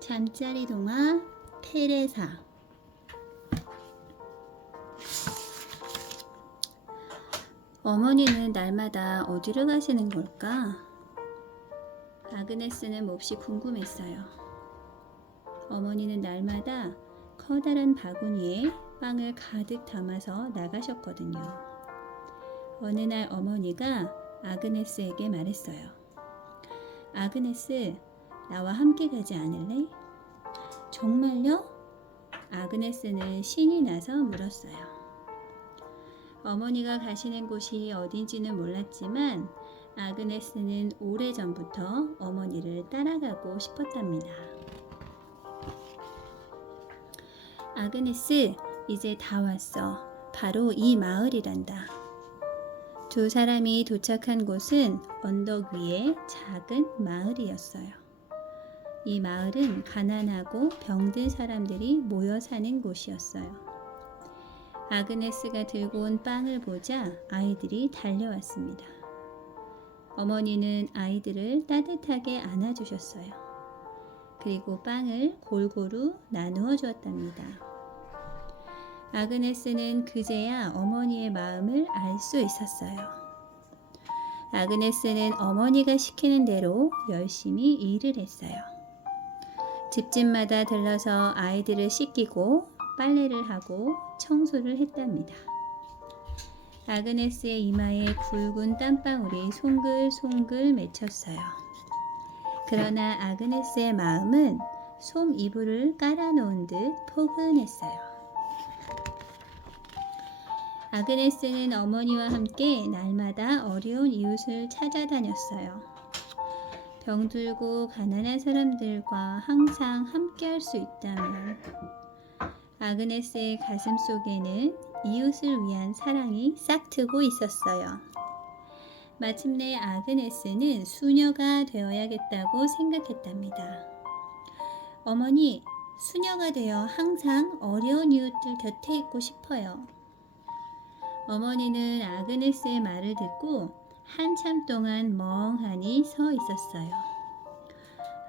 잠자리 동화 테레사. 어머니는 날마다 어디를 가시는 걸까? 아그네스는 몹시 궁금했어요. 어머니는 날마다 커다란 바구니에 빵을 가득 담아서 나가셨거든요. 어느 날 어머니가 아그네스에게 말했어요. 아그네스, 나와 함께 가지 않을래? 정말요? 아그네스는 신이 나서 물었어요. 어머니가 가시는 곳이 어딘지는 몰랐지만 아그네스는 오래전부터 어머니를 따라가고 싶었답니다. 아그네스, 이제 다 왔어. 바로 이 마을이란다. 두 사람이 도착한 곳은 언덕 위의 작은 마을이었어요. 이 마을은 가난하고 병든 사람들이 모여 사는 곳이었어요. 아그네스가 들고 온 빵을 보자 아이들이 달려왔습니다. 어머니는 아이들을 따뜻하게 안아주셨어요. 그리고 빵을 골고루 나누어 주었답니다. 아그네스는 그제야 어머니의 마음을 알 수 있었어요. 아그네스는 어머니가 시키는 대로 열심히 일을 했어요. 집집마다 들러서 아이들을 씻기고 빨래를 하고 청소를 했답니다. 아그네스의 이마에 굵은 땀방울이 송글송글 맺혔어요. 그러나 아그네스의 마음은 솜 이불을 깔아놓은 듯 포근했어요. 아그네스는 어머니와 함께 날마다 어려운 이웃을 찾아다녔어요. 병들고 가난한 사람들과 항상 함께할 수 있다면 아그네스의 가슴 속에는 이웃을 위한 사랑이 싹트고 있었어요. 마침내 아그네스는 수녀가 되어야겠다고 생각했답니다. 어머니, 수녀가 되어 항상 어려운 이웃들 곁에 있고 싶어요. 어머니는 아그네스의 말을 듣고 한참 동안 멍하니 서 있었어요.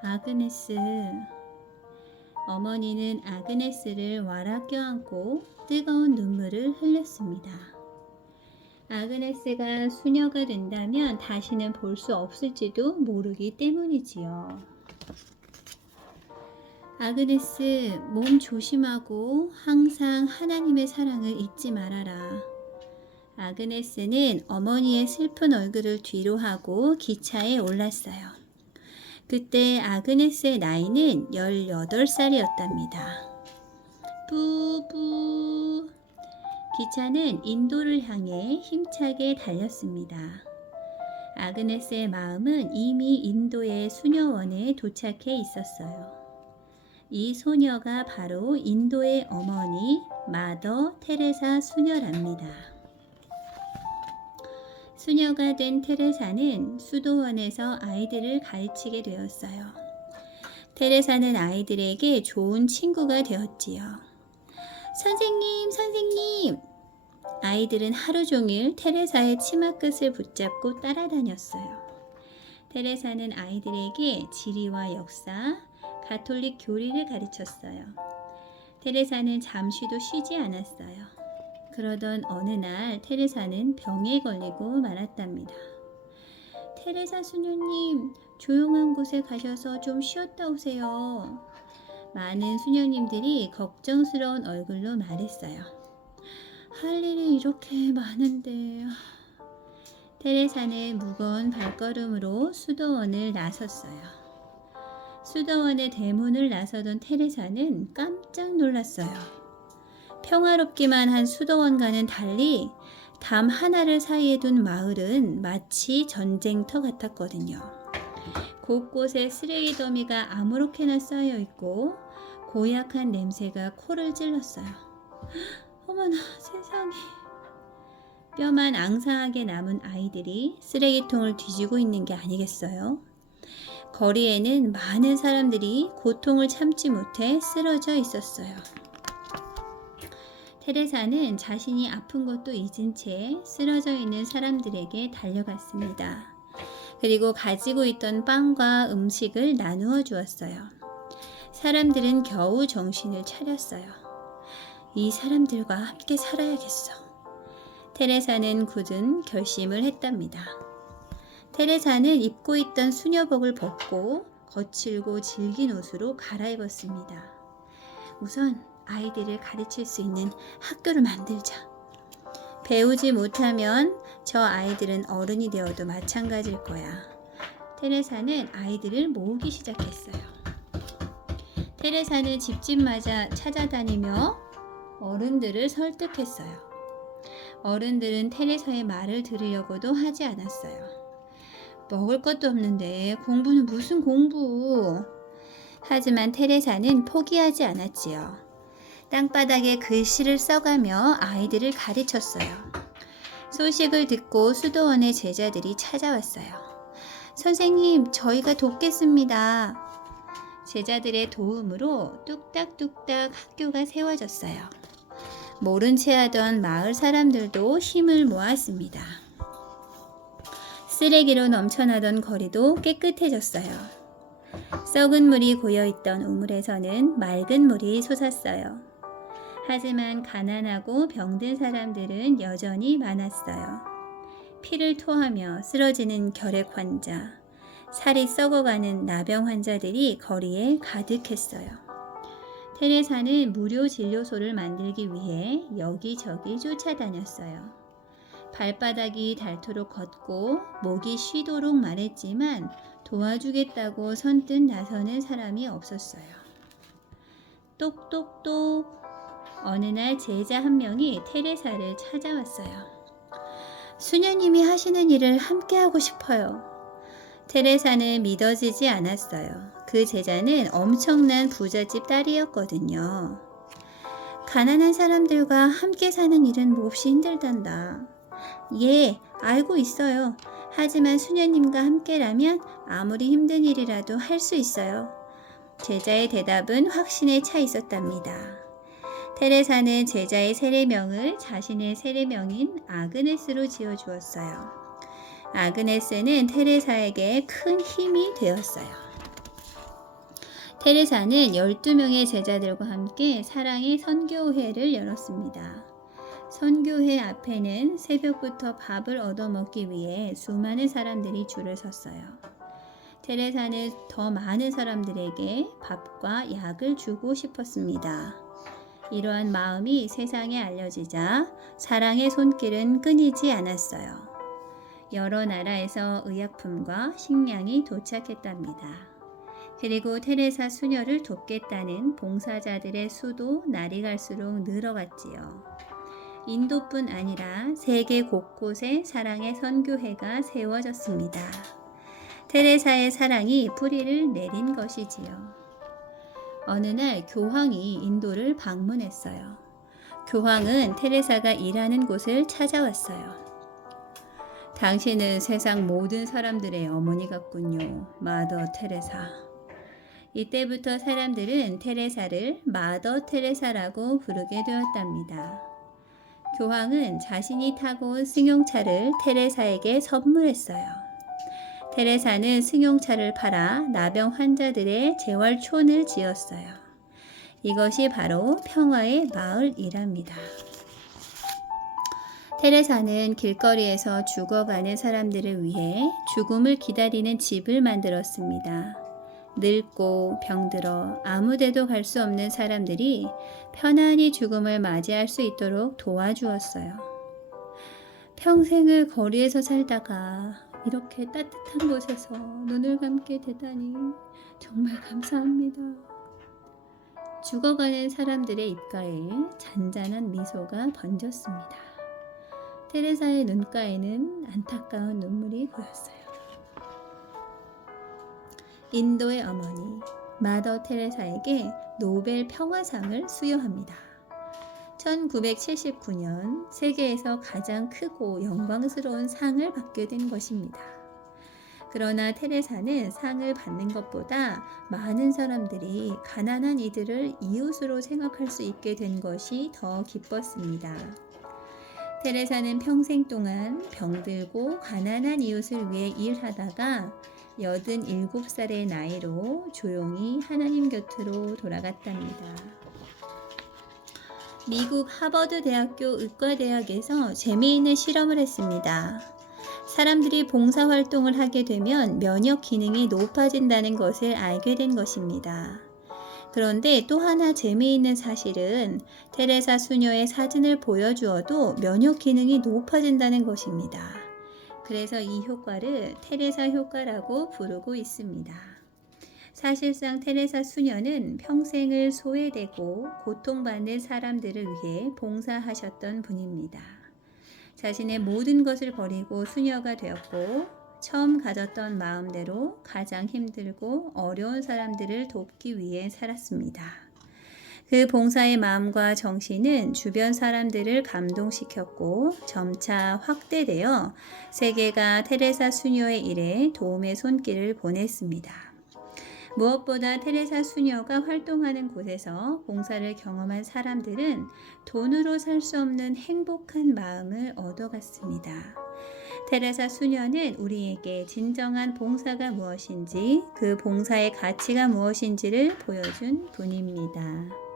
아그네스. 어머니는 아그네스를 와라 껴안고 뜨거운 눈물을 흘렸습니다. 아그네스가 수녀가 된다면 다시는 볼 수 없을지도 모르기 때문이지요. 아그네스, 몸 조심하고 항상 하나님의 사랑을 잊지 말아라. 아그네스는 어머니의 슬픈 얼굴을 뒤로 하고 기차에 올랐어요. 그때 아그네스의 나이는 18살이었답니다. 뿌뿌. 기차는 인도를 향해 힘차게 달렸습니다. 아그네스의 마음은 이미 인도의 수녀원에 도착해 있었어요. 이 소녀가 바로 인도의 어머니 마더 테레사 수녀랍니다. 수녀가 된 테레사는 수도원에서 아이들을 가르치게 되었어요. 테레사는 아이들에게 좋은 친구가 되었지요. 선생님, 선생님! 아이들은 하루 종일 테레사의 치마끝을 붙잡고 따라다녔어요. 테레사는 아이들에게 지리와 역사, 가톨릭 교리를 가르쳤어요. 테레사는 잠시도 쉬지 않았어요. 그러던 어느 날 테레사는 병에 걸리고 말았답니다. 테레사 수녀님, 조용한 곳에 가셔서 좀 쉬었다 오세요. 많은 수녀님들이 걱정스러운 얼굴로 말했어요. 할 일이 이렇게 많은데. 테레사는 무거운 발걸음으로 수도원을 나섰어요. 수도원의 대문을 나서던 테레사는 깜짝 놀랐어요. 평화롭기만 한 수도원과는 달리 담 하나를 사이에 둔 마을은 마치 전쟁터 같았거든요. 곳곳에 쓰레기 더미가 아무렇게나 쌓여 있고 고약한 냄새가 코를 찔렀어요. 어머나 세상에. 뼈만 앙상하게 남은 아이들이 쓰레기통을 뒤지고 있는 게 아니겠어요? 거리에는 많은 사람들이 고통을 참지 못해 쓰러져 있었어요. 테레사는 자신이 아픈 것도 잊은 채 쓰러져 있는 사람들에게 달려갔습니다. 그리고 가지고 있던 빵과 음식을 나누어 주었어요. 사람들은 겨우 정신을 차렸어요. 이 사람들과 함께 살아야겠어. 테레사는 굳은 결심을 했답니다. 테레사는 입고 있던 수녀복을 벗고 거칠고 질긴 옷으로 갈아입었습니다. 우선 아이들을 가르칠 수 있는 학교를 만들자. 배우지 못하면 저 아이들은 어른이 되어도 마찬가지일 거야. 테레사는 아이들을 모으기 시작했어요. 테레사는 집집마다 찾아다니며 어른들을 설득했어요. 어른들은 테레사의 말을 들으려고도 하지 않았어요. 먹을 것도 없는데 공부는 무슨 공부? 하지만 테레사는 포기하지 않았지요. 땅바닥에 글씨를 써가며 아이들을 가르쳤어요. 소식을 듣고 수도원의 제자들이 찾아왔어요. 선생님, 저희가 돕겠습니다. 제자들의 도움으로 뚝딱뚝딱 학교가 세워졌어요. 모른 채 하던 마을 사람들도 힘을 모았습니다. 쓰레기로 넘쳐나던 거리도 깨끗해졌어요. 썩은 물이 고여있던 우물에서는 맑은 물이 솟았어요. 하지만 가난하고 병든 사람들은 여전히 많았어요. 피를 토하며 쓰러지는 결핵 환자, 살이 썩어가는 나병 환자들이 거리에 가득했어요. 테레사는 무료 진료소를 만들기 위해 여기저기 쫓아다녔어요. 발바닥이 닳도록 걷고 목이 쉬도록 말했지만 도와주겠다고 선뜻 나서는 사람이 없었어요. 똑똑똑. 어느 날 제자 한 명이 테레사를 찾아왔어요. 수녀님이 하시는 일을 함께 하고 싶어요. 테레사는 믿어지지 않았어요. 그 제자는 엄청난 부잣집 딸이었거든요. 가난한 사람들과 함께 사는 일은 몹시 힘들단다. 예, 알고 있어요. 하지만 수녀님과 함께라면 아무리 힘든 일이라도 할 수 있어요. 제자의 대답은 확신에 차 있었답니다. 테레사는 제자의 세례명을 자신의 세례명인 아그네스로 지어주었어요. 아그네스는 테레사에게 큰 힘이 되었어요. 테레사는 12명의 제자들과 함께 사랑의 선교회를 열었습니다. 선교회 앞에는 새벽부터 밥을 얻어먹기 위해 수많은 사람들이 줄을 섰어요. 테레사는 더 많은 사람들에게 밥과 약을 주고 싶었습니다. 이러한 마음이 세상에 알려지자 사랑의 손길은 끊이지 않았어요. 여러 나라에서 의약품과 식량이 도착했답니다. 그리고 테레사 수녀를 돕겠다는 봉사자들의 수도 날이 갈수록 늘어갔지요. 인도뿐 아니라 세계 곳곳에 사랑의 선교회가 세워졌습니다. 테레사의 사랑이 뿌리를 내린 것이지요. 어느 날 교황이 인도를 방문했어요. 교황은 테레사가 일하는 곳을 찾아왔어요. 당신은 세상 모든 사람들의 어머니 같군요. 마더 테레사. 이때부터 사람들은 테레사를 마더 테레사라고 부르게 되었답니다. 교황은 자신이 타고 온 승용차를 테레사에게 선물했어요. 테레사는 승용차를 팔아 나병 환자들의 재활촌을 지었어요. 이것이 바로 평화의 마을이랍니다. 테레사는 길거리에서 죽어가는 사람들을 위해 죽음을 기다리는 집을 만들었습니다. 늙고 병들어 아무데도 갈 수 없는 사람들이 편안히 죽음을 맞이할 수 있도록 도와주었어요. 평생을 거리에서 살다가 이렇게 따뜻한 곳에서 눈을 감게 되다니 정말 감사합니다. 죽어가는 사람들의 입가에 잔잔한 미소가 번졌습니다. 테레사의 눈가에는 안타까운 눈물이 고였어요. 인도의 어머니 마더 테레사에게 노벨 평화상을 수여합니다. 1979년 세계에서 가장 크고 영광스러운 상을 받게 된 것입니다. 그러나 테레사는 상을 받는 것보다 많은 사람들이 가난한 이들을 이웃으로 생각할 수 있게 된 것이 더 기뻤습니다. 테레사는 평생 동안 병들고 가난한 이웃을 위해 일하다가 87살의 나이로 조용히 하나님 곁으로 돌아갔답니다. 미국 하버드 대학교 의과대학에서 재미있는 실험을 했습니다. 사람들이 봉사활동을 하게 되면 면역 기능이 높아진다는 것을 알게 된 것입니다. 그런데 또 하나 재미있는 사실은 테레사 수녀의 사진을 보여주어도 면역 기능이 높아진다는 것입니다. 그래서 이 효과를 테레사 효과라고 부르고 있습니다. 사실상 테레사 수녀는 평생을 소외되고 고통받는 사람들을 위해 봉사하셨던 분입니다. 자신의 모든 것을 버리고 수녀가 되었고 처음 가졌던 마음대로 가장 힘들고 어려운 사람들을 돕기 위해 살았습니다. 그 봉사의 마음과 정신은 주변 사람들을 감동시켰고 점차 확대되어 세계가 테레사 수녀의 일에 도움의 손길을 보냈습니다. 무엇보다 테레사 수녀가 활동하는 곳에서 봉사를 경험한 사람들은 돈으로 살 수 없는 행복한 마음을 얻어갔습니다. 테레사 수녀는 우리에게 진정한 봉사가 무엇인지, 그 봉사의 가치가 무엇인지를 보여준 분입니다.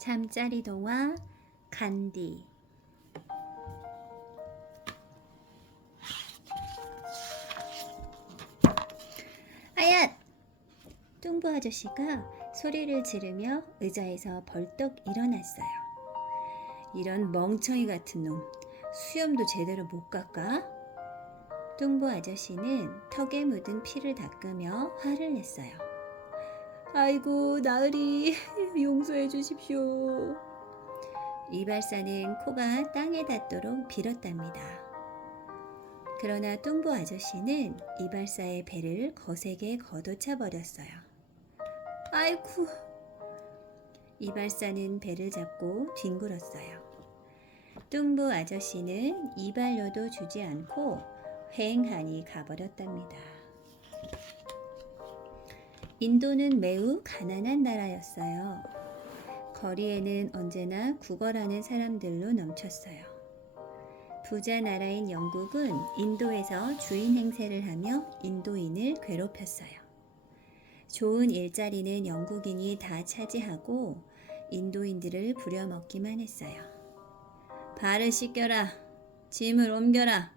잠자리 동화 간디. 아얏! 뚱보 아저씨가 소리를 지르며 의자에서 벌떡 일어났어요. 이런 멍청이 같은 놈, 수염도 제대로 못 깎아? 뚱보 아저씨는 턱에 묻은 피를 닦으며 화를 냈어요. 아이고 나으리, 용서해 주십시오. 이발사는 코가 땅에 닿도록 빌었답니다. 그러나 뚱보 아저씨는 이발사의 배를 거세게 걷어차 버렸어요. 아이고. 이발사는 배를 잡고 뒹굴었어요. 뚱보 아저씨는 이발료도 주지 않고 휑하니 가버렸답니다. 인도는 매우 가난한 나라였어요. 거리에는 언제나 구걸하는 사람들로 넘쳤어요. 부자 나라인 영국은 인도에서 주인 행세를 하며 인도인을 괴롭혔어요. 좋은 일자리는 영국인이 다 차지하고 인도인들을 부려먹기만 했어요. 발을 씻겨라. 짐을 옮겨라.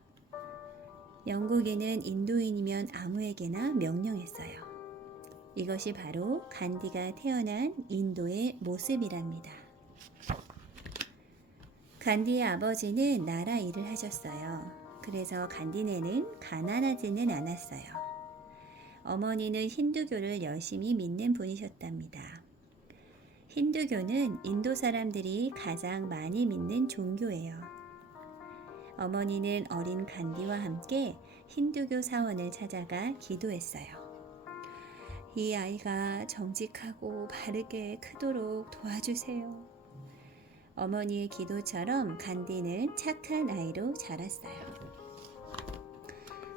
영국인은 인도인이면 아무에게나 명령했어요. 이것이 바로 간디가 태어난 인도의 모습이랍니다. 간디의 아버지는 나라 일을 하셨어요. 그래서 간디네는 가난하지는 않았어요. 어머니는 힌두교를 열심히 믿는 분이셨답니다. 힌두교는 인도 사람들이 가장 많이 믿는 종교예요. 어머니는 어린 간디와 함께 힌두교 사원을 찾아가 기도했어요. 이 아이가 정직하고 바르게 크도록 도와주세요. 어머니의 기도처럼 간디는 착한 아이로 자랐어요.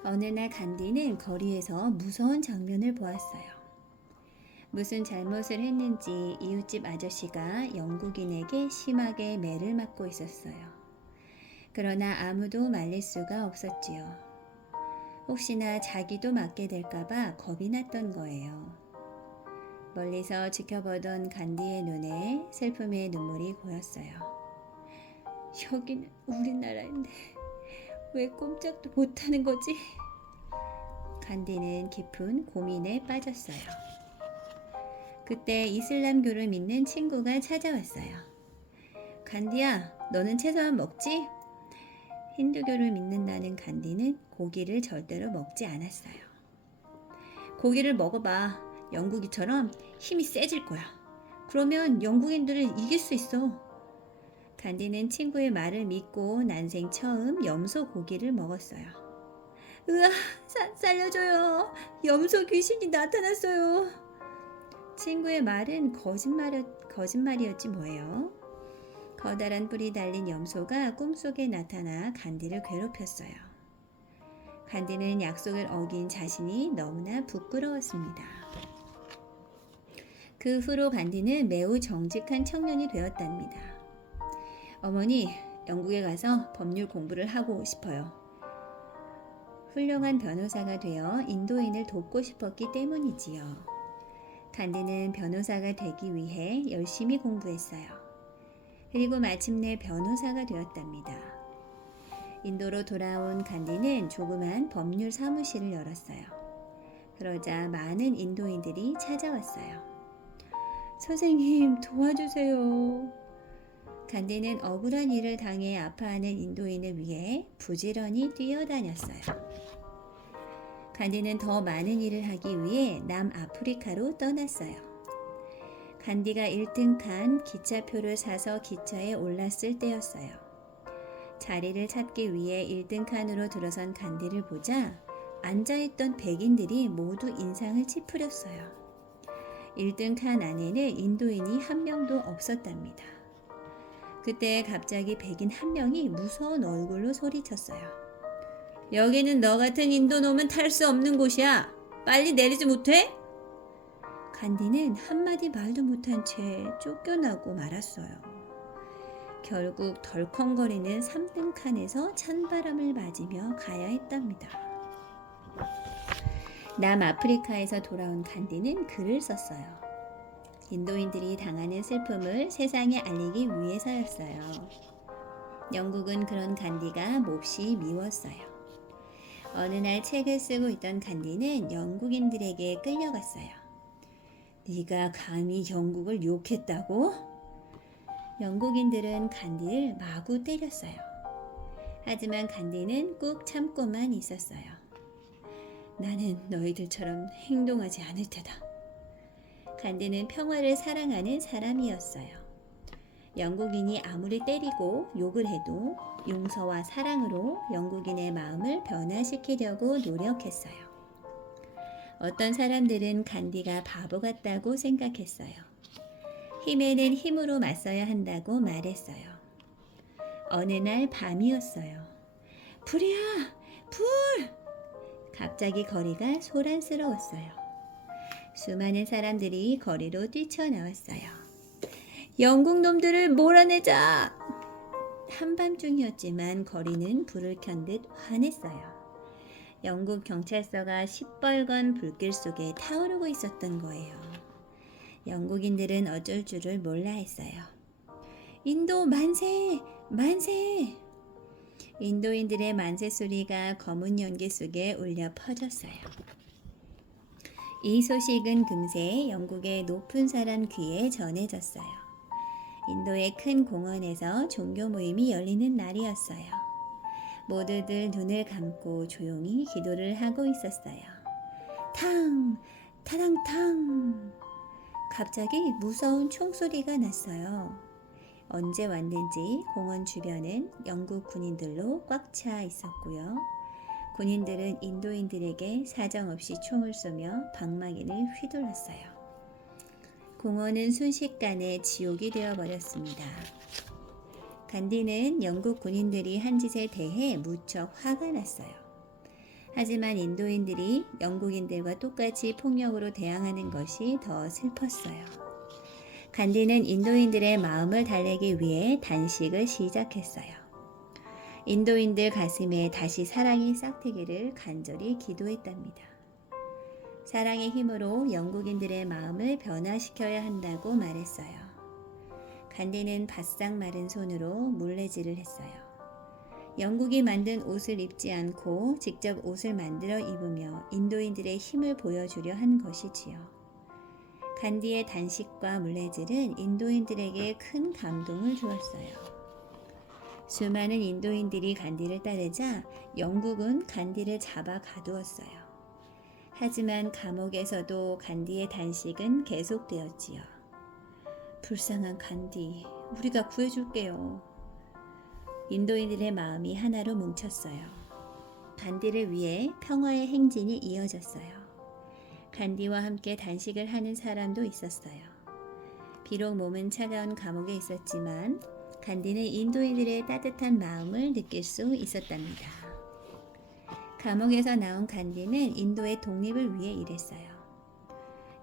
어느 날 간디는 거리에서 무서운 장면을 보았어요. 무슨 잘못을 했는지 이웃집 아저씨가 영국인에게 심하게 매를 맞고 있었어요. 그러나 아무도 말릴 수가 없었지요. 혹시나 자기도 맞게 될까봐 겁이 났던 거예요. 멀리서 지켜보던 간디의 눈에 슬픔의 눈물이 고였어요. 여기는 우리나라인데 왜 꼼짝도 못하는 거지? 간디는 깊은 고민에 빠졌어요. 그때 이슬람교를 믿는 친구가 찾아왔어요. 간디야, 너는 채소만 먹지? 힌두교를 믿는다는 간디는 고기를 절대로 먹지 않았어요. 고기를 먹어봐. 영국이처럼 힘이 세질 거야. 그러면 영국인들을 이길 수 있어. 간디는 친구의 말을 믿고 난생 처음 염소 고기를 먹었어요. 으아, 살려줘요. 염소 귀신이 나타났어요. 친구의 말은 거짓말이었지 뭐예요. 커다란 뿔이 달린 염소가 꿈속에 나타나 간디를 괴롭혔어요. 간디는 약속을 어긴 자신이 너무나 부끄러웠습니다. 그 후로 간디는 매우 정직한 청년이 되었답니다. 어머니, 영국에 가서 법률 공부를 하고 싶어요. 훌륭한 변호사가 되어 인도인을 돕고 싶었기 때문이지요. 간디는 변호사가 되기 위해 열심히 공부했어요. 그리고 마침내 변호사가 되었답니다. 인도로 돌아온 간디는 조그만 법률 사무실을 열었어요. 그러자 많은 인도인들이 찾아왔어요. 선생님, 도와주세요. 간디는 억울한 일을 당해 아파하는 인도인을 위해 부지런히 뛰어다녔어요. 간디는 더 많은 일을 하기 위해 남아프리카로 떠났어요. 간디가 1등 칸 기차표를 사서 기차에 올랐을 때였어요. 자리를 찾기 위해 1등 칸으로 들어선 간디를 보자 앉아있던 백인들이 모두 인상을 찌푸렸어요. 1등 칸 안에는 인도인이 한 명도 없었답니다. 그때 갑자기 백인 한 명이 무서운 얼굴로 소리쳤어요. 여기는 너 같은 인도놈은 탈 수 없는 곳이야. 빨리 내리지 못해? 간디는 한마디 말도 못한 채 쫓겨나고 말았어요. 결국 덜컹거리는 3등 칸에서 찬바람을 맞으며 가야 했답니다. 남아프리카에서 돌아온 간디는 글을 썼어요. 인도인들이 당하는 슬픔을 세상에 알리기 위해서였어요. 영국은 그런 간디가 몹시 미웠어요. 어느 날 책을 쓰고 있던 간디는 영국인들에게 끌려갔어요. 네가 감히 영국을 욕했다고? 영국인들은 간디를 마구 때렸어요. 하지만 간디는 꾹 참고만 있었어요. 나는 너희들처럼 행동하지 않을 테다. 간디는 평화를 사랑하는 사람이었어요. 영국인이 아무리 때리고 욕을 해도 용서와 사랑으로 영국인의 마음을 변화시키려고 노력했어요. 어떤 사람들은 간디가 바보 같다고 생각했어요. 힘에는 힘으로 맞서야 한다고 말했어요. 어느 날 밤이었어요. 불이야! 불! 갑자기 거리가 소란스러웠어요. 수많은 사람들이 거리로 뛰쳐나왔어요. 영국 놈들을 몰아내자! 한밤중이었지만 거리는 불을 켠 듯 환했어요. 영국 경찰서가 시뻘건 불길 속에 타오르고 있었던 거예요. 영국인들은 어쩔 줄을 몰라 했어요. 인도 만세! 만세! 인도인들의 만세 소리가 검은 연기 속에 울려 퍼졌어요. 이 소식은 금세 영국의 높은 사람 귀에 전해졌어요. 인도의 큰 공원에서 종교 모임이 열리는 날이었어요. 모두들 눈을 감고 조용히 기도를 하고 있었어요. 탕! 타당탕! 갑자기 무서운 총소리가 났어요. 언제 왔는지 공원 주변은 영국 군인들로 꽉 차 있었고요. 군인들은 인도인들에게 사정없이 총을 쏘며 방망이를 휘둘렀어요. 공원은 순식간에 지옥이 되어버렸습니다. 간디는 영국 군인들이 한 짓에 대해 무척 화가 났어요. 하지만 인도인들이 영국인들과 똑같이 폭력으로 대항하는 것이 더 슬펐어요. 간디는 인도인들의 마음을 달래기 위해 단식을 시작했어요. 인도인들 가슴에 다시 사랑이 싹트기를 간절히 기도했답니다. 사랑의 힘으로 영국인들의 마음을 변화시켜야 한다고 말했어요. 간디는 바싹 마른 손으로 물레질을 했어요. 영국이 만든 옷을 입지 않고 직접 옷을 만들어 입으며 인도인들의 힘을 보여주려 한 것이지요. 간디의 단식과 물레질은 인도인들에게 큰 감동을 주었어요. 수많은 인도인들이 간디를 따르자 영국은 간디를 잡아 가두었어요. 하지만 감옥에서도 간디의 단식은 계속되었지요. 불쌍한 간디, 우리가 구해줄게요. 인도인들의 마음이 하나로 뭉쳤어요. 간디를 위해 평화의 행진이 이어졌어요. 간디와 함께 단식을 하는 사람도 있었어요. 비록 몸은 차가운 감옥에 있었지만 간디는 인도인들의 따뜻한 마음을 느낄 수 있었답니다. 감옥에서 나온 간디는 인도의 독립을 위해 일했어요.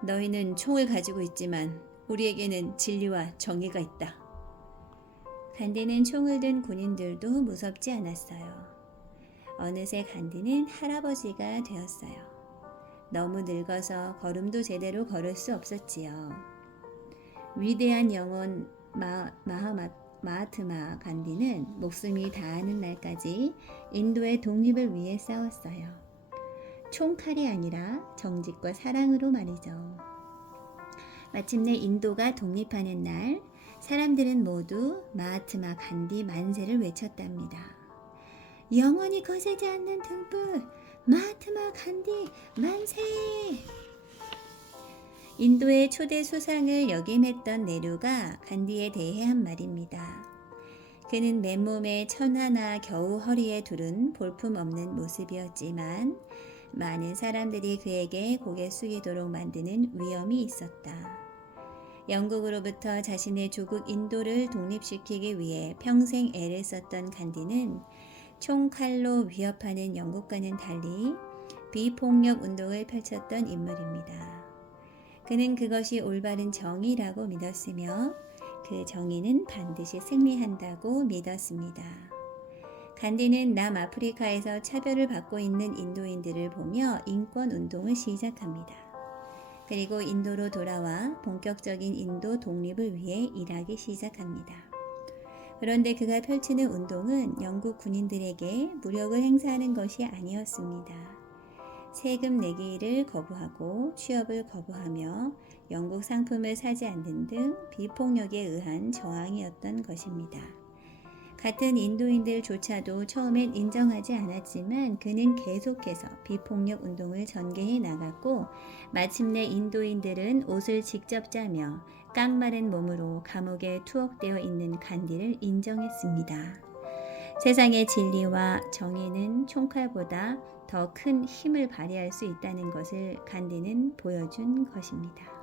너희는 총을 가지고 있지만 우리에게는 진리와 정의가 있다. 간디는 총을 든 군인들도 무섭지 않았어요. 어느새 간디는 할아버지가 되었어요. 너무 늙어서 걸음도 제대로 걸을 수 없었지요. 위대한 영혼 마하트마 간디는 목숨이 다하는 날까지 인도의 독립을 위해 싸웠어요. 총칼이 아니라 정직과 사랑으로 말이죠. 마침내 인도가 독립하는 날, 사람들은 모두 마하트마 간디 만세를 외쳤답니다. 영원히 거세지 않는 등불, 마하트마 간디 만세! 인도의 초대 수상을 역임했던 네루가 간디에 대해 한 말입니다. 그는 맨몸에 천 하나 겨우 허리에 두른 볼품없는 모습이었지만 많은 사람들이 그에게 고개 숙이도록 만드는 위엄이 있었다. 영국으로부터 자신의 조국 인도를 독립시키기 위해 평생 애를 썼던 간디는 총칼로 위협하는 영국과는 달리 비폭력 운동을 펼쳤던 인물입니다. 그는 그것이 올바른 정의라고 믿었으며 그 정의는 반드시 승리한다고 믿었습니다. 간디는 남아프리카에서 차별을 받고 있는 인도인들을 보며 인권 운동을 시작합니다. 그리고 인도로 돌아와 본격적인 인도 독립을 위해 일하기 시작합니다. 그런데 그가 펼치는 운동은 영국 군인들에게 무력을 행사하는 것이 아니었습니다. 세금 내기를 거부하고 취업을 거부하며 영국 상품을 사지 않는 등 비폭력에 의한 저항이었던 것입니다. 같은 인도인들조차도 처음엔 인정하지 않았지만 그는 계속해서 비폭력 운동을 전개해 나갔고 마침내 인도인들은 옷을 직접 짜며 깡마른 몸으로 감옥에 투옥되어 있는 간디를 인정했습니다. 세상의 진리와 정의는 총칼보다 더 큰 힘을 발휘할 수 있다는 것을 간디는 보여준 것입니다.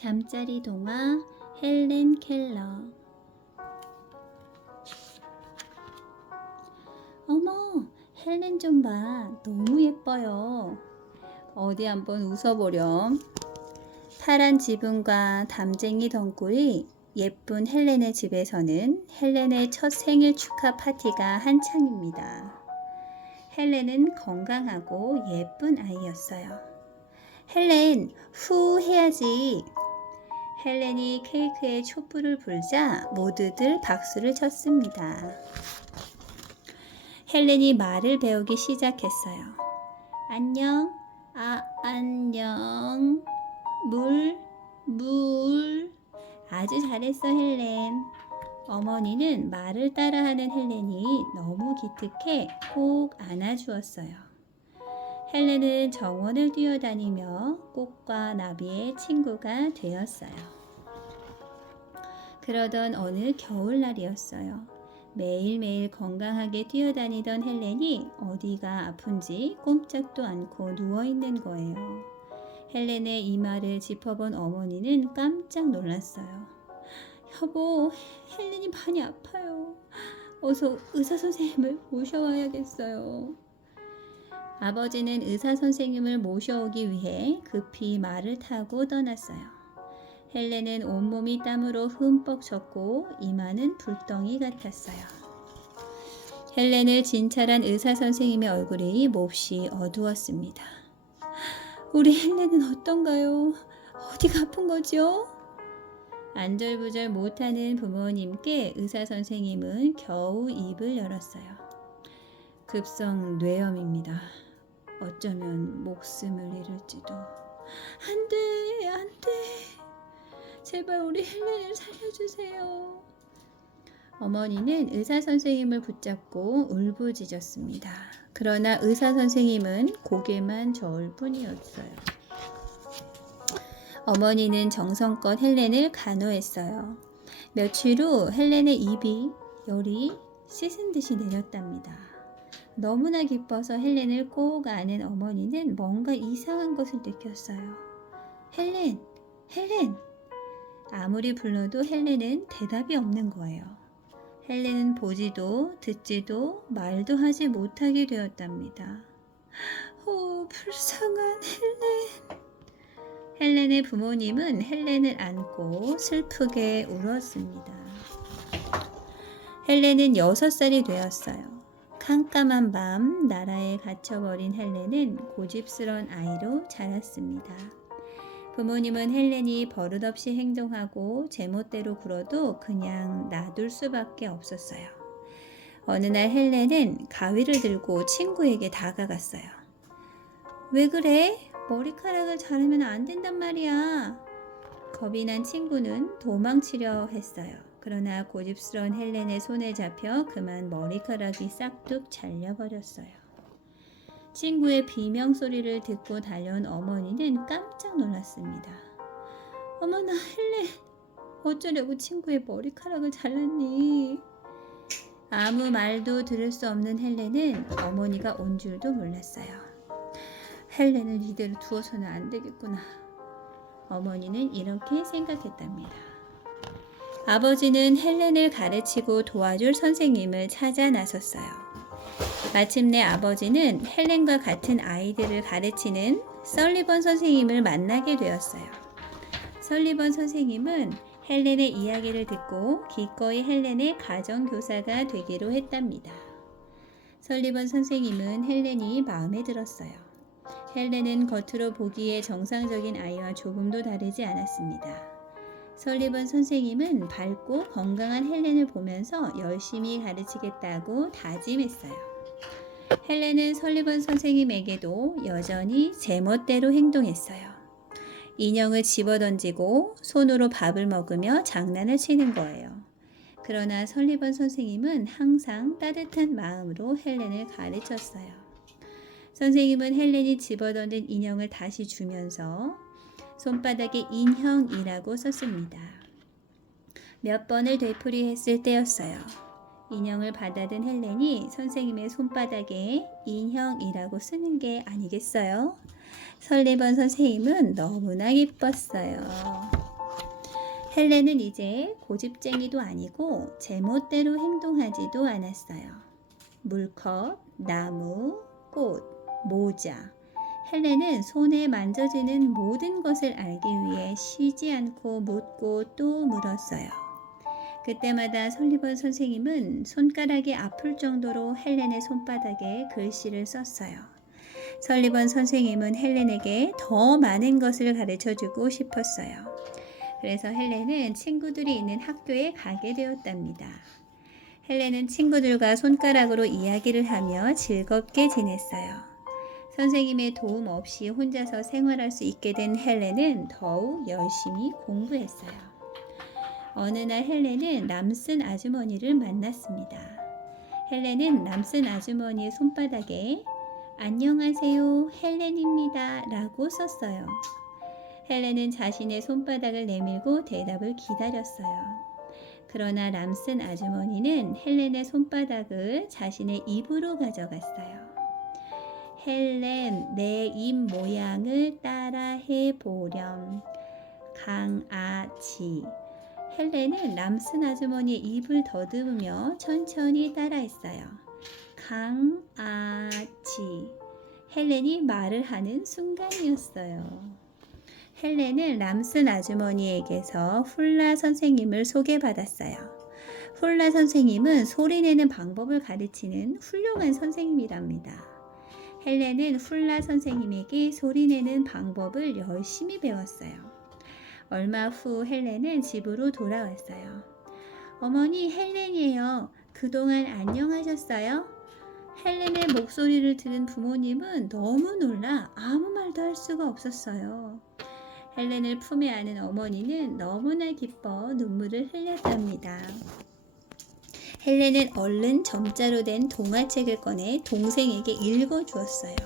잠자리 동화 헬렌 켈러. 어머, 헬렌 좀 봐. 너무 예뻐요. 어디 한번 웃어보렴. 파란 지붕과 담쟁이 덩굴이 예쁜 헬렌의 집에서는 헬렌의 첫 생일 축하 파티가 한창입니다. 헬렌은 건강하고 예쁜 아이였어요. 헬렌, 후 해야지. 헬렌이 케이크에 촛불을 불자 모두들 박수를 쳤습니다. 헬렌이 말을 배우기 시작했어요. 안녕, 안녕. 물. 아주 잘했어, 헬렌. 어머니는 말을 따라하는 헬렌이 너무 기특해 꼭 안아주었어요. 헬렌은 정원을 뛰어다니며 꽃과 나비의 친구가 되었어요. 그러던 어느 겨울날이었어요. 매일매일 건강하게 뛰어다니던 헬렌이 어디가 아픈지 꼼짝도 않고 누워있는 거예요. 헬렌의 이마를 짚어본 어머니는 깜짝 놀랐어요. 여보, 헬렌이 많이 아파요. 어서 의사 선생님을 모셔와야겠어요. 아버지는 의사 선생님을 모셔오기 위해 급히 말을 타고 떠났어요. 헬렌은 온몸이 땀으로 흠뻑 젖고 이마는 불덩이 같았어요. 헬렌을 진찰한 의사 선생님의 얼굴이 몹시 어두웠습니다. 우리 헬렌은 어떤가요? 어디가 아픈 거죠? 안절부절 못하는 부모님께 의사 선생님은 겨우 입을 열었어요. 급성 뇌염입니다. 어쩌면 목숨을 잃을지도. 안 돼. 제발 우리 헬렌을 살려주세요. 어머니는 의사 선생님을 붙잡고 울부짖었습니다. 그러나 의사 선생님은 고개만 저을 뿐이었어요. 어머니는 정성껏 헬렌을 간호했어요. 며칠 후 헬렌의 입이 열이 씻은 듯이 내렸답니다. 너무나 기뻐서 헬렌을 꼭 안은 어머니는 뭔가 이상한 것을 느꼈어요. 헬렌! 아무리 불러도 헬렌은 대답이 없는 거예요. 헬렌은 보지도 듣지도 말도 하지 못하게 되었답니다. 불쌍한 헬렌. 헬렌의 부모님은 헬렌을 안고 슬프게 울었습니다. 헬렌은 6살이 되었어요. 캄캄한 밤 나라에 갇혀버린 헬렌은 고집스러운 아이로 자랐습니다. 부모님은 헬렌이 버릇없이 행동하고 제멋대로 굴어도 그냥 놔둘 수밖에 없었어요. 어느 날 헬렌은 가위를 들고 친구에게 다가갔어요. 왜 그래? 머리카락을 자르면 안 된단 말이야. 겁이 난 친구는 도망치려 했어요. 그러나 고집스러운 헬렌의 손에 잡혀 그만 머리카락이 싹둑 잘려버렸어요. 친구의 비명소리를 듣고 달려온 어머니는 깜짝 놀랐습니다. 어머나, 헬렌, 어쩌려고 친구의 머리카락을 잘랐니? 아무 말도 들을 수 없는 헬렌은 어머니가 온 줄도 몰랐어요. 헬렌을 이대로 두어서는 안 되겠구나. 어머니는 이렇게 생각했답니다. 아버지는 헬렌을 가르치고 도와줄 선생님을 찾아 나섰어요. 마침내 아버지는 헬렌과 같은 아이들을 가르치는 설리번 선생님을 만나게 되었어요. 설리번 선생님은 헬렌의 이야기를 듣고 기꺼이 헬렌의 가정교사가 되기로 했답니다. 설리번 선생님은 헬렌이 마음에 들었어요. 헬렌은 겉으로 보기에 정상적인 아이와 조금도 다르지 않았습니다. 설리번 선생님은 밝고 건강한 헬렌을 보면서 열심히 가르치겠다고 다짐했어요. 헬렌은 설리번 선생님에게도 여전히 제멋대로 행동했어요. 인형을 집어던지고 손으로 밥을 먹으며 장난을 치는 거예요. 그러나 설리번 선생님은 항상 따뜻한 마음으로 헬렌을 가르쳤어요. 선생님은 헬렌이 집어던진 인형을 다시 주면서 손바닥에 인형이라고 썼습니다. 몇 번을 되풀이했을 때였어요. 인형을 받아든 헬렌이 선생님의 손바닥에 인형이라고 쓰는 게 아니겠어요? 설리번 선생님은 너무나 기뻤어요. 헬렌은 이제 고집쟁이도 아니고 제멋대로 행동하지도 않았어요. 물컵, 나무, 꽃, 모자. 헬렌은 손에 만져지는 모든 것을 알기 위해 쉬지 않고 묻고 또 물었어요. 그때마다 설리번 선생님은 손가락이 아플 정도로 헬렌의 손바닥에 글씨를 썼어요. 설리번 선생님은 헬렌에게 더 많은 것을 가르쳐주고 싶었어요. 그래서 헬렌은 친구들이 있는 학교에 가게 되었답니다. 헬렌은 친구들과 손가락으로 이야기를 하며 즐겁게 지냈어요. 선생님의 도움 없이 혼자서 생활할 수 있게 된 헬렌은 더욱 열심히 공부했어요. 어느 날 헬렌은 남슨 아주머니를 만났습니다. 헬렌은 남슨 아주머니의 손바닥에 안녕하세요, 헬렌입니다 라고 썼어요. 헬렌은 자신의 손바닥을 내밀고 대답을 기다렸어요. 그러나 남슨 아주머니는 헬렌의 손바닥을 자신의 입으로 가져갔어요. 헬렌, 내 입 모양을 따라해 보렴. 강아지. 헬렌은 남슨 아주머니의 입을 더듬으며 천천히 따라했어요. 강아지. 헬렌이 말을 하는 순간이었어요. 헬렌은 남슨 아주머니에게서 훌라 선생님을 소개받았어요. 훌라 선생님은 소리내는 방법을 가르치는 훌륭한 선생님이랍니다. 헬렌은 훌라 선생님에게 소리내는 방법을 열심히 배웠어요. 얼마 후 헬렌은 집으로 돌아왔어요. 어머니, 헬렌이에요. 그동안 안녕하셨어요? 헬렌의 목소리를 들은 부모님은 너무 놀라 아무 말도 할 수가 없었어요. 헬렌을 품에 안은 어머니는 너무나 기뻐 눈물을 흘렸답니다. 헬렌은 얼른 점자로 된 동화책을 꺼내 동생에게 읽어주었어요.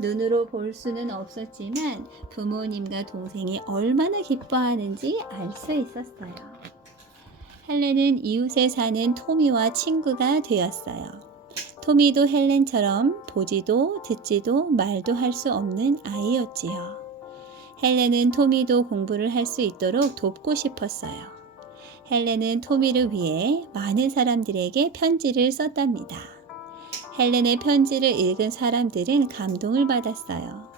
눈으로 볼 수는 없었지만 부모님과 동생이 얼마나 기뻐하는지 알 수 있었어요. 헬렌은 이웃에 사는 토미와 친구가 되었어요. 토미도 헬렌처럼 보지도 듣지도 말도 할 수 없는 아이였지요. 헬렌은 토미도 공부를 할 수 있도록 돕고 싶었어요. 헬렌은 토미를 위해 많은 사람들에게 편지를 썼답니다. 헬렌의 편지를 읽은 사람들은 감동을 받았어요.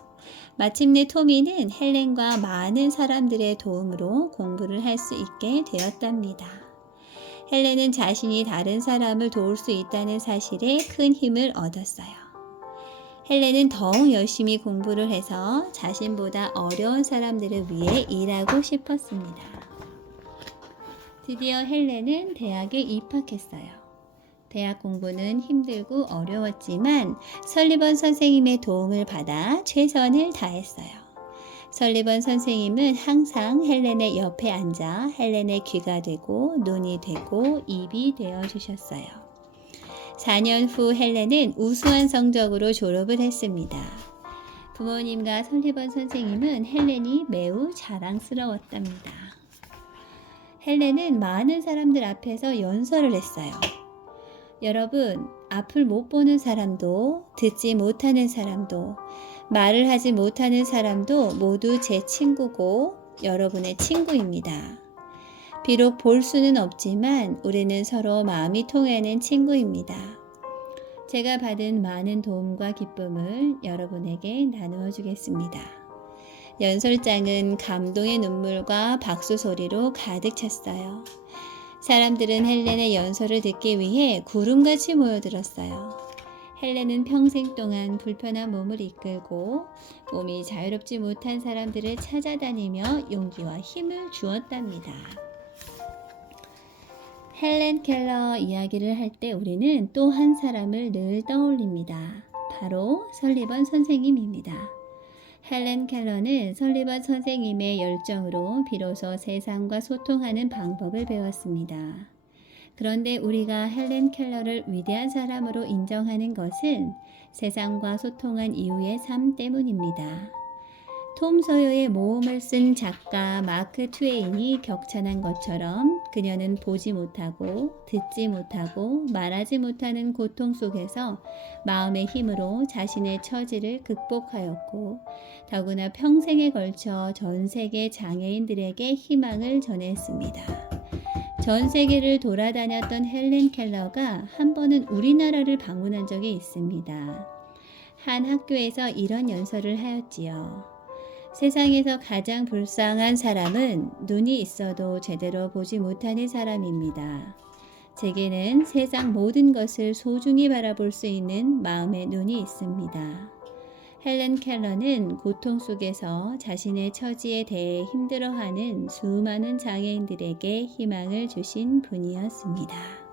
마침내 토미는 헬렌과 많은 사람들의 도움으로 공부를 할 수 있게 되었답니다. 헬렌은 자신이 다른 사람을 도울 수 있다는 사실에 큰 힘을 얻었어요. 헬렌은 더욱 열심히 공부를 해서 자신보다 어려운 사람들을 위해 일하고 싶었습니다. 드디어 헬렌은 대학에 입학했어요. 대학 공부는 힘들고 어려웠지만 설리번 선생님의 도움을 받아 최선을 다했어요. 설리번 선생님은 항상 헬렌의 옆에 앉아 헬렌의 귀가 되고 눈이 되고 입이 되어 주셨어요. 4년 후 헬렌은 우수한 성적으로 졸업을 했습니다. 부모님과 설리번 선생님은 헬렌이 매우 자랑스러웠답니다. 헬렌은 많은 사람들 앞에서 연설을 했어요. 여러분, 앞을 못 보는 사람도, 듣지 못하는 사람도, 말을 하지 못하는 사람도 모두 제 친구고 여러분의 친구입니다. 비록 볼 수는 없지만 우리는 서로 마음이 통하는 친구입니다. 제가 받은 많은 도움과 기쁨을 여러분에게 나누어 주겠습니다. 연설장은 감동의 눈물과 박수 소리로 가득 찼어요. 사람들은 헬렌의 연설을 듣기 위해 구름같이 모여들었어요. 헬렌은 평생 동안 불편한 몸을 이끌고 몸이 자유롭지 못한 사람들을 찾아다니며 용기와 힘을 주었답니다. 헬렌 켈러 이야기를 할 때 우리는 또 한 사람을 늘 떠올립니다. 바로 설리번 선생님입니다. 헬렌 켈러는 설리번 선생님의 열정으로 비로소 세상과 소통하는 방법을 배웠습니다. 그런데 우리가 헬렌 켈러를 위대한 사람으로 인정하는 것은 세상과 소통한 이후의 삶 때문입니다. 톰 소요의 모험을 쓴 작가 마크 트웨인이 격찬한 것처럼 그녀는 보지 못하고 듣지 못하고 말하지 못하는 고통 속에서 마음의 힘으로 자신의 처지를 극복하였고 더구나 평생에 걸쳐 전 세계 장애인들에게 희망을 전했습니다. 전 세계를 돌아다녔던 헬렌 켈러가 한 번은 우리나라를 방문한 적이 있습니다. 한 학교에서 이런 연설을 하였지요. 세상에서 가장 불쌍한 사람은 눈이 있어도 제대로 보지 못하는 사람입니다. 제게는 세상 모든 것을 소중히 바라볼 수 있는 마음의 눈이 있습니다. 헬렌 켈러는 고통 속에서 자신의 처지에 대해 힘들어하는 수많은 장애인들에게 희망을 주신 분이었습니다.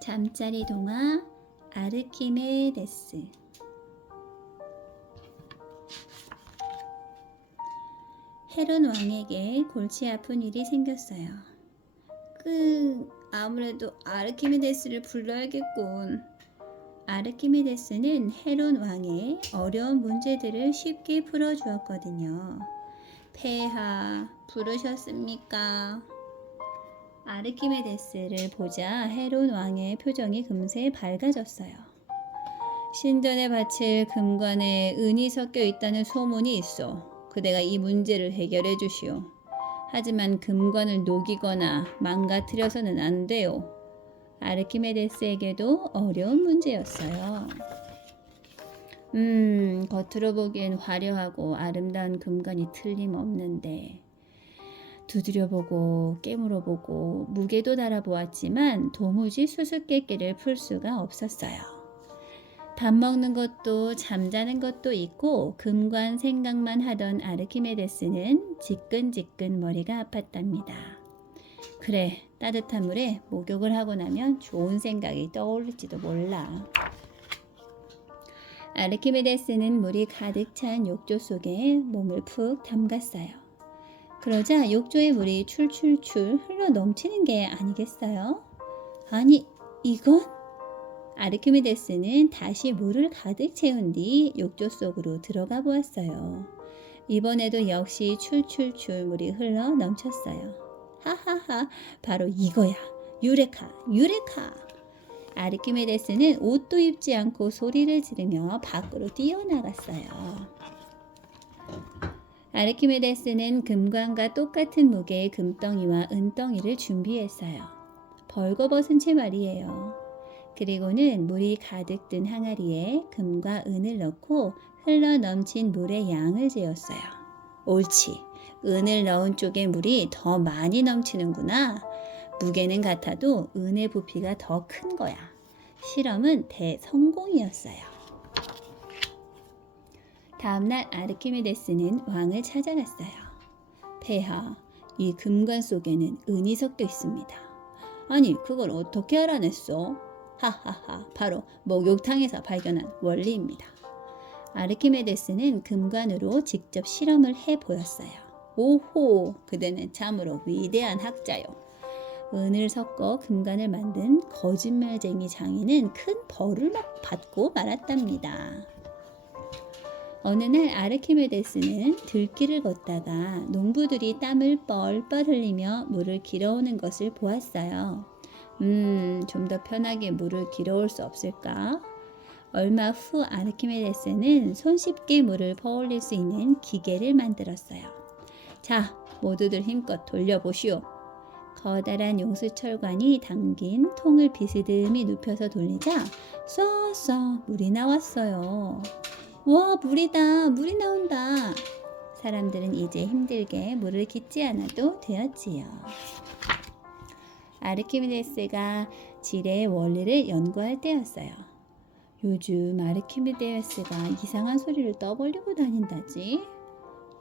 잠자리 동화 아르키메데스. 헤론 왕에게 골치 아픈 일이 생겼어요. 아무래도 아르키메데스를 불러야겠군. 아르키메데스는 헤론 왕의 어려운 문제들을 쉽게 풀어주었거든요. 폐하, 부르셨습니까? 아르키메데스를 보자 헤론 왕의 표정이 금세 밝아졌어요. 신전에 바칠 금관에 은이 섞여 있다는 소문이 있어. 그대가 이 문제를 해결해 주시오. 하지만 금관을 녹이거나 망가뜨려서는 안 돼요. 아르키메데스에게도 어려운 문제였어요. 겉으로 보기엔 화려하고 아름다운 금관이 틀림없는데 두드려보고 깨물어보고 무게도 달아보았지만 도무지 수수께끼를 풀 수가 없었어요. 밥 먹는 것도 잠자는 것도 있고 금관 생각만 하던 아르키메데스는 지끈지끈 머리가 아팠답니다. 그래, 따뜻한 물에 목욕을 하고 나면 좋은 생각이 떠오를지도 몰라. 아르키메데스는 물이 가득 찬 욕조 속에 몸을 푹 담갔어요. 그러자 욕조의 물이 출출출 흘러 넘치는 게 아니겠어요? 아니, 이건? 아르키메데스는 다시 물을 가득 채운 뒤 욕조 속으로 들어가 보았어요. 이번에도 역시 출출출 물이 흘러 넘쳤어요. 하하하, 바로 이거야. 유레카, 유레카! 아르키메데스는 옷도 입지 않고 소리를 지르며 밖으로 뛰어나갔어요. 아르키메데스는 금관과 똑같은 무게의 금덩이와 은덩이를 준비했어요. 벌거벗은 채 말이에요. 그리고는 물이 가득 든 항아리에 금과 은을 넣고 흘러 넘친 물의 양을 재었어요. 옳지. 은을 넣은 쪽에 물이 더 많이 넘치는구나. 무게는 같아도 은의 부피가 더 큰 거야. 실험은 대성공이었어요. 다음날 아르키메데스는 왕을 찾아갔어요. 폐하, 이 금관 속에는 은이 섞여 있습니다. 아니, 그걸 어떻게 알아냈어? 하하하, 바로 목욕탕에서 발견한 원리입니다. 아르키메데스는 금관으로 직접 실험을 해 보였어요. 오호, 그대는 참으로 위대한 학자요. 은을 섞어 금관을 만든 거짓말쟁이 장인은 큰 벌을 받고 말았답니다. 어느 날 아르키메데스는 들길을 걷다가 농부들이 땀을 뻘뻘 흘리며 물을 길어오는 것을 보았어요. 좀 더 편하게 물을 길어올 수 없을까? 얼마 후 아르키메데스는 손쉽게 물을 퍼올릴 수 있는 기계를 만들었어요. 자, 모두들 힘껏 돌려보시오. 커다란 용수철관이 담긴 통을 비스듬히 눕혀서 돌리자 쏘쏘 물이 나왔어요. 와, 물이다. 물이 나온다. 사람들은 이제 힘들게 물을 깃지 않아도 되었지요. 아르키메데스가 지뢰의 원리를 연구할 때였어요. 요즘 아르키메데스가 이상한 소리를 떠벌리고 다닌다지?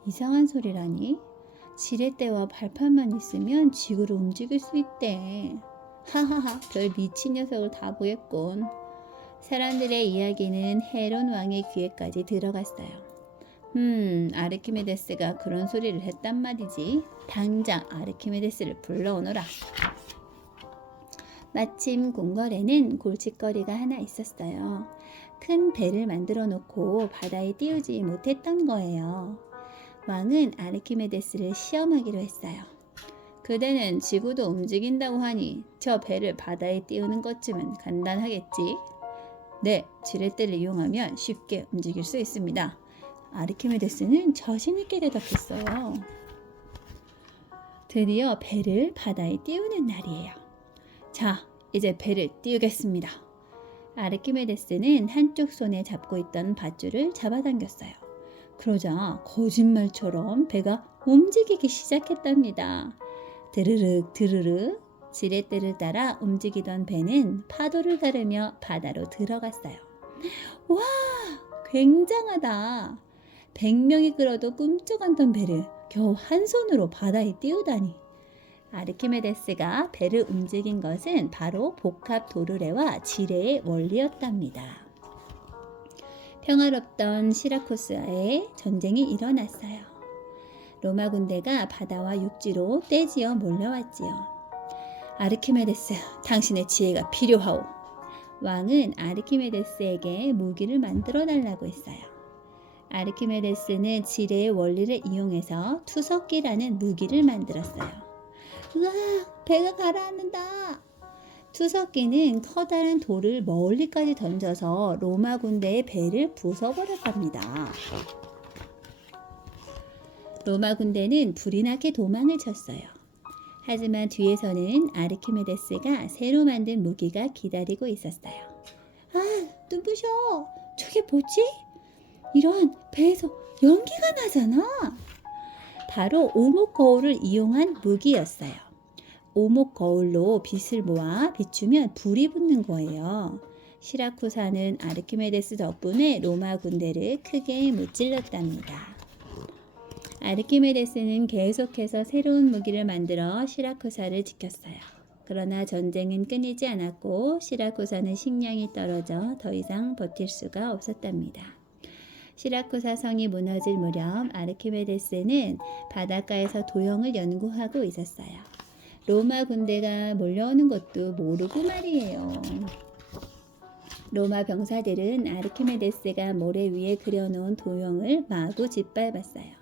이상한 소리라니? 지렛대와 발판만 있으면 지구를 움직일 수 있대. 하하하, 별 미친 녀석을 다 보였군. 사람들의 이야기는 헤론 왕의 귀에까지 들어갔어요. 아르키메데스가 그런 소리를 했단 말이지. 당장 아르키메데스를 불러오너라. 마침 궁궐에는 골칫거리가 하나 있었어요. 큰 배를 만들어 놓고 바다에 띄우지 못했던 거예요. 왕은 아르키메데스를 시험하기로 했어요. 그대는 지구도 움직인다고 하니 저 배를 바다에 띄우는 것쯤은 간단하겠지? 네, 지렛대를 이용하면 쉽게 움직일 수 있습니다. 아르키메데스는 자신있게 대답했어요. 드디어 배를 바다에 띄우는 날이에요. 자, 이제 배를 띄우겠습니다. 아르키메데스는 한쪽 손에 잡고 있던 밧줄을 잡아당겼어요. 그러자 거짓말처럼 배가 움직이기 시작했답니다. 드르륵 드르륵 지렛대를 따라 움직이던 배는 파도를 가르며 바다로 들어갔어요. 와, 굉장하다. 100명이 끌어도 꿈쩍않던 배를 겨우 한 손으로 바다에 띄우다니. 아르키메데스가 배를 움직인 것은 바로 복합 도르래와 지뢰의 원리였답니다. 평화롭던 시라쿠스에 전쟁이 일어났어요. 로마 군대가 바다와 육지로 떼지어 몰려왔지요. 아르키메데스, 당신의 지혜가 필요하오. 왕은 아르키메데스에게 무기를 만들어 달라고 했어요. 아르키메데스는 지뢰의 원리를 이용해서 투석기라는 무기를 만들었어요. 우와, 배가 가라앉는다. 투석기는 커다란 돌을 멀리까지 던져서 로마 군대의 배를 부숴버렸답니다. 로마 군대는 불이 나게 도망을 쳤어요. 하지만 뒤에서는 아르키메데스가 새로 만든 무기가 기다리고 있었어요. 아, 눈부셔. 저게 뭐지? 이런, 배에서 연기가 나잖아. 바로 오목 거울을 이용한 무기였어요. 오목 거울로 빛을 모아 비추면 불이 붙는 거예요. 시라쿠사는 아르키메데스 덕분에 로마 군대를 크게 무찔렀답니다. 아르키메데스는 계속해서 새로운 무기를 만들어 시라쿠사를 지켰어요. 그러나 전쟁은 끊이지 않았고 시라쿠사는 식량이 떨어져 더 이상 버틸 수가 없었답니다. 시라쿠사 성이 무너질 무렵 아르키메데스는 바닷가에서 도형을 연구하고 있었어요. 로마 군대가 몰려오는 것도 모르고 말이에요. 로마 병사들은 아르키메데스가 모래 위에 그려놓은 도형을 마구 짓밟았어요.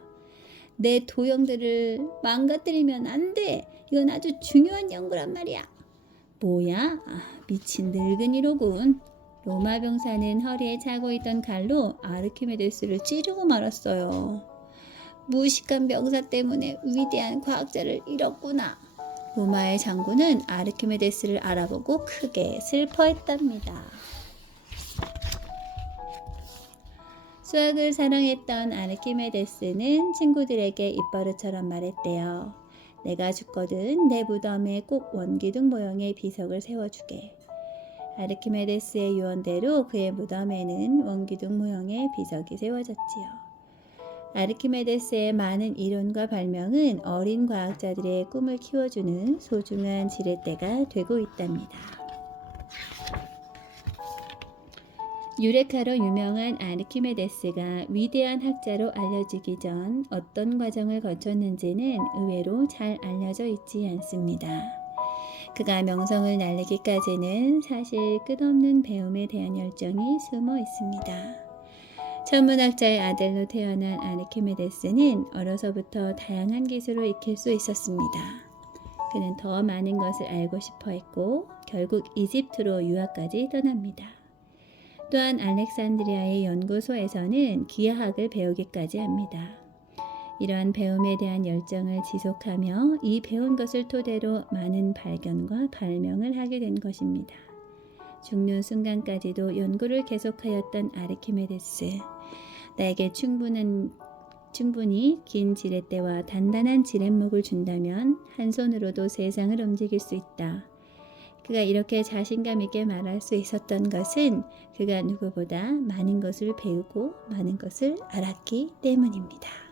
내 도형들을 망가뜨리면 안 돼. 이건 아주 중요한 연구란 말이야. 뭐야? 미친 늙은이로군. 로마 병사는 허리에 차고 있던 칼로 아르키메데스를 찌르고 말았어요. 무식한 병사 때문에 위대한 과학자를 잃었구나. 로마의 장군은 아르키메데스를 알아보고 크게 슬퍼했답니다. 수학을 사랑했던 아르키메데스는 친구들에게 입버릇처럼 말했대요. 내가 죽거든 내 무덤에 꼭 원기둥 모형의 비석을 세워주게. 아르키메데스의 유언대로 그의 무덤에는 원기둥 모형의 비석이 세워졌지요. 아르키메데스의 많은 이론과 발명은 어린 과학자들의 꿈을 키워주는 소중한 지렛대가 되고 있답니다. 유레카로 유명한 아르키메데스가 위대한 학자로 알려지기 전 어떤 과정을 거쳤는지는 의외로 잘 알려져 있지 않습니다. 그가 명성을 날리기까지는 사실 끝없는 배움에 대한 열정이 숨어 있습니다. 천문학자의 아들로 태어난 아르키메데스는 어려서부터 다양한 기술을 익힐 수 있었습니다. 그는 더 많은 것을 알고 싶어 했고 결국 이집트로 유학까지 떠납니다. 또한 알렉산드리아의 연구소에서는 기하학을 배우기까지 합니다. 이러한 배움에 대한 열정을 지속하며 이 배운 것을 토대로 많은 발견과 발명을 하게 된 것입니다. 죽는 순간까지도 연구를 계속하였던 아르키메데스. 나에게 충분히 긴 지렛대와 단단한 지렛목을 준다면 한 손으로도 세상을 움직일 수 있다. 그가 이렇게 자신감 있게 말할 수 있었던 것은 그가 누구보다 많은 것을 배우고 많은 것을 알았기 때문입니다.